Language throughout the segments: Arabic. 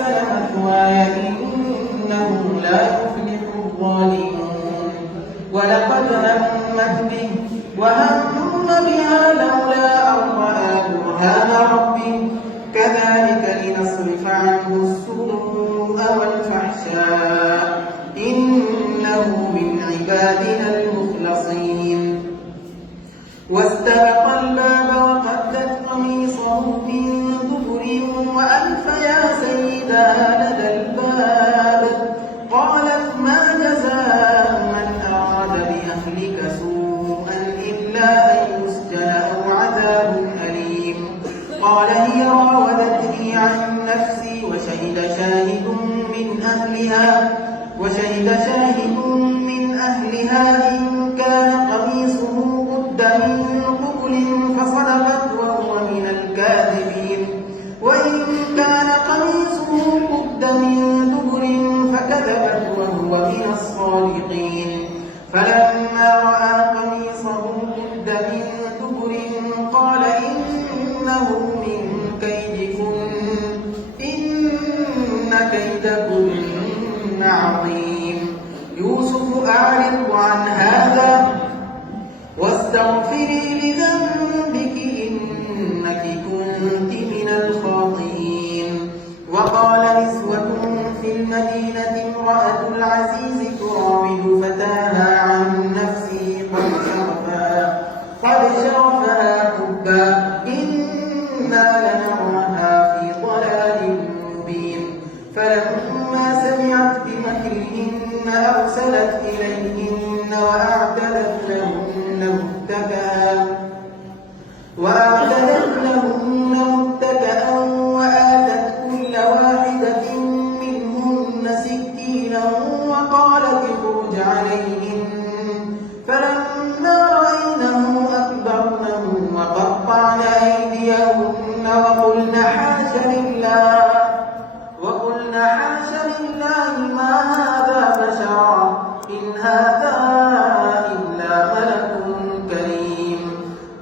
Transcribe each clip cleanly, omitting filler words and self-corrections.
أحسن مثواي إنه لا يفلح الظالمون ولقد همت به وهم بها لولا أن رأى برهان ربه كذلك لنصرف عنه السوء والفحشاء إنه من عبادنا المخلصين واستبق الباب وقدت قميصه من دبر وألف يا سيدها لدى الباب قالت ما جزاء من أراد بأهلك سوءا إلا أن يسجن أو عذاب أليم قال هي راودتني عن نفسي وشهد شاهد من أهلها إن كان قميصه قد من قبل فصدقت وهو من الكاذبين وإن كان قميصه قد من دبر فكذبت وهو من الصادقين فلما رأى قميصه قد من دبر قال إنه من كيدكن إن كيدكن عظيم يوسف أعرض عن هذا واستغفري لذنبك إنك كنت من الخاطئين وقال نسوة في المدينة امرأة العزيز تراود فتاها عن نفسه قد شغفها حبا إنا لنراها في ضلال مبين فلما سمعت بمكرهن أرسلت إليهن وأعتدت لهن متكئا وآتت كل واحدة منهن سكينا وقالت اخرج عليهن فلما رأينه أكبرنه وقطعن أيديهن وقلن حاش لله ما هذا بشرا إن هذا إلا ملك كريم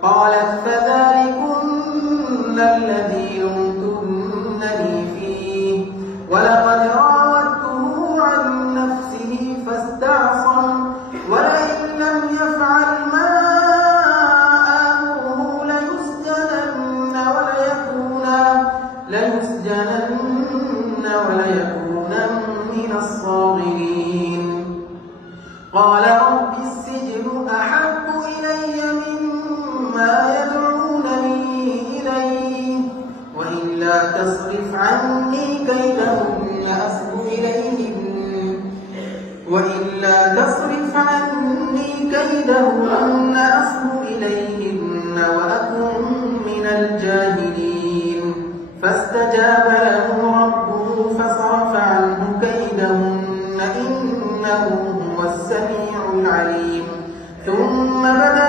قالت فذلكن الذي لمتنني فيه ولقد راودته عن نفسه فاستعصم ولئن لم يفعل ما آمره ليسجنن وليكون من الصاغرين قال رب السجن أحب إلي مما يدعونني إليه وإلا تصرف عني كيدهن أصب إليهن وأكن من الجاهلين فاستجاب له ربه فصرف عنه كيدهن إنه هو السميع العليم ثم بدأ